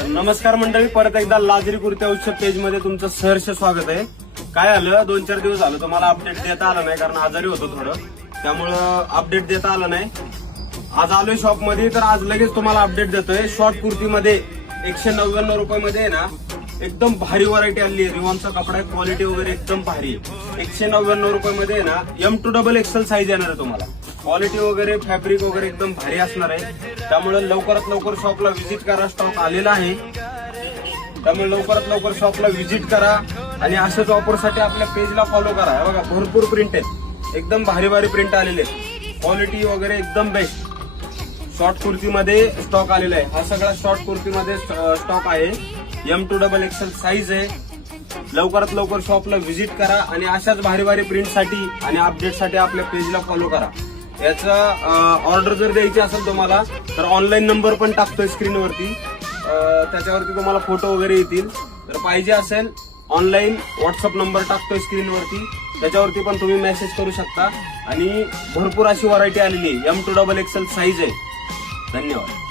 नमस्कार मंडळी, परत एकदा लाजरी कुर्त्या उत्सव पेज मध्ये तुमचं सहर्ष स्वागत आहे. काय आलं, 2-4 दिवस झालं तुम्हाला अपडेट देता आलं नाही, कारण आजारी होतो थोडं, त्यामुळं अपडेट देता आलं नाही. आज आलोय शॉप मध्ये, तर आज लगेच तुम्हाला अपडेट देतोय. शॉर्ट कुर्तीमध्ये 199 रुपयामध्ये आहे ना, एकदम भारी व्हरायटी आली आहे. रिवॉनचा कपडा आहे, क्वालिटी वगैरे एकदम भारी आहे. 199 रुपयामध्ये आहे ना, M2XXL साईज येणार आहे तुम्हाला. क्वालिटी वगैरे फॅब्रिक वगैरे एकदम भारी असणार आहे. त्यामुळे लवकरात लवकर शॉपला व्हिजिट करा. स्टॉक आलेला आहे, त्यामुळे लवकरात लवकर शॉपला व्हिजिट करा आणि अशाच ऑफरसाठी आपल्या पेजला फॉलो करा. बघा, भरपूर प्रिंट आहेत, एकदम भारी भारी प्रिंट आलेले आहेत. क्वालिटी वगैरे एकदम बेस्ट. शॉर्ट कुर्तीमध्ये स्टॉक आलेला आहे. हा सगळा शॉर्ट कुर्तीमध्ये स्टॉक आहे. M2XXL साईज आहे. लवकरात लवकर शॉपला व्हिजिट करा आणि अशाच भारी भारी प्रिंटसाठी आणि अपडेटसाठी आपल्या पेजला फॉलो करा. याचा ऑर्डर जर द्यायची असेल तुम्हाला, तर ऑनलाईन नंबर पण टाकतोय स्क्रीनवरती, त्याच्यावरती तुम्हाला फोटो वगैरे येतील. तर पाहिजे असेल ऑनलाईन व्हॉट्सअप नंबर टाकतोय स्क्रीनवरती, त्याच्यावरती पण तुम्ही मेसेज करू शकता. आणि भरपूर अशी व्हरायटी आलेली आहे. M2XXL साईज आहे. धन्यवाद.